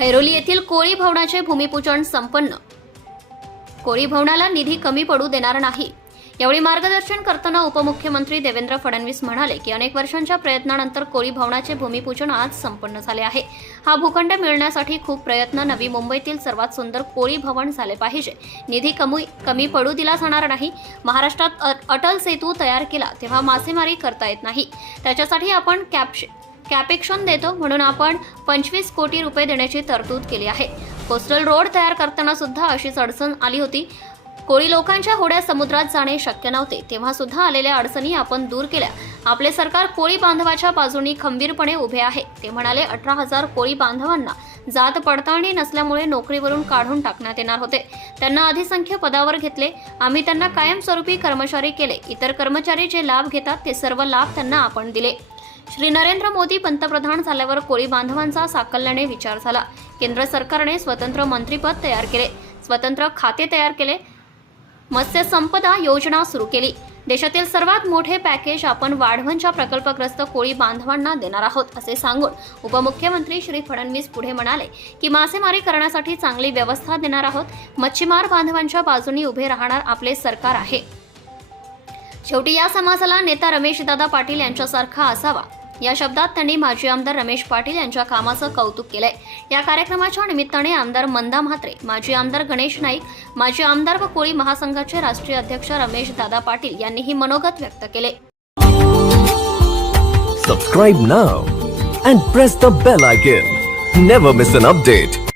ऐरोली येथील कोळी भवनाचे भूमिपूजन संपन्न. कोळी भवनाला निधी कमी पडू देणार नाही. यावेळी मार्गदर्शन करताना उपमुख्यमंत्री देवेंद्र फडणवीस म्हणाले की अनेक वर्षांच्या प्रयत्नानंतर कोळी भवनाचे भूमिपूजन आज संपन्न झाले आहे. हा भूखंड मिळण्यासाठी खूप प्रयत्न नवी मुंबईतील सर्वात सुंदर कोळी भवन झाले पाहिजे. निधी कमी कमी पडू दिला जाणार नाही. महाराष्ट्रात अटल सेतू तयार केला तेव्हा मासेमारी करता येत नाही. त्याच्यासाठी आपण कॅप्श कॅपेक्शन देतो म्हणून आपण पंचवीस कोटी रुपये देण्याची तरतूद केली आहे. कोस्टल रोड तयार करताना सुद्धा अशीच अडचण आली होती. कोळी लोकांच्या होड्या समुद्रात जाणे शक्य नव्हते. तेव्हा सुद्धा आलेल्या अडचणी आपण दूर केल्या. आपले सरकार कोळी बांधवाच्या बाजूनी खंबीरपणे उभे आहे. ते म्हणाले अठरा हजार कोळी बांधवांना जात पडताळणी नसल्यामुळे नोकरीवरून काढून टाकण्यात येणार होते. त्यांना अधिसंख्य पदावर घेतले. आम्ही त्यांना कायमस्वरूपी कर्मचारी केले. इतर कर्मचारी जे लाभ घेतात ते सर्व लाभ त्यांना आपण दिले. श्री नरेंद्र मोदी पंतप्रधान झाल्यावर कोळी बांधवांचा साकल्याने विचार झाला. केंद्र सरकारने स्वतंत्र मंत्रिपद तयार केले. स्वतंत्र खाते तयार केले. मत्स्य संपदा योजना सुरू केली. देशातील सर्वात मोठे पॅकेज आपण वाढवणच्या प्रकल्पग्रस्त कोळी बांधवांना देणार आहोत असे सांगून उपमुख्यमंत्री श्री फडणवीस पुढे म्हणाले की मासेमारी करण्यासाठी चांगली व्यवस्था देणार आहोत. मच्छीमार बांधवांच्या बाजूनी उभे राहणार आपले सरकार आहे. शेवटी या समाजाला नेता रमेशदादा पाटील यांच्यासारखा असावा. या शब्दात त्यांनी माजी आमदार रमेश पाटील यांच्या कामाचं कौतुक केलंय. या कार्यक्रमाच्या निमित्ताने आमदार मंदा म्हात्रे माजी आमदार गणेश नाईक माजी आमदार व कोळी महासंघाचे राष्ट्रीय अध्यक्ष रमेश दादा पाटील यांनीही मनोगत व्यक्त केले. Subscribe now and press the bell icon never miss an update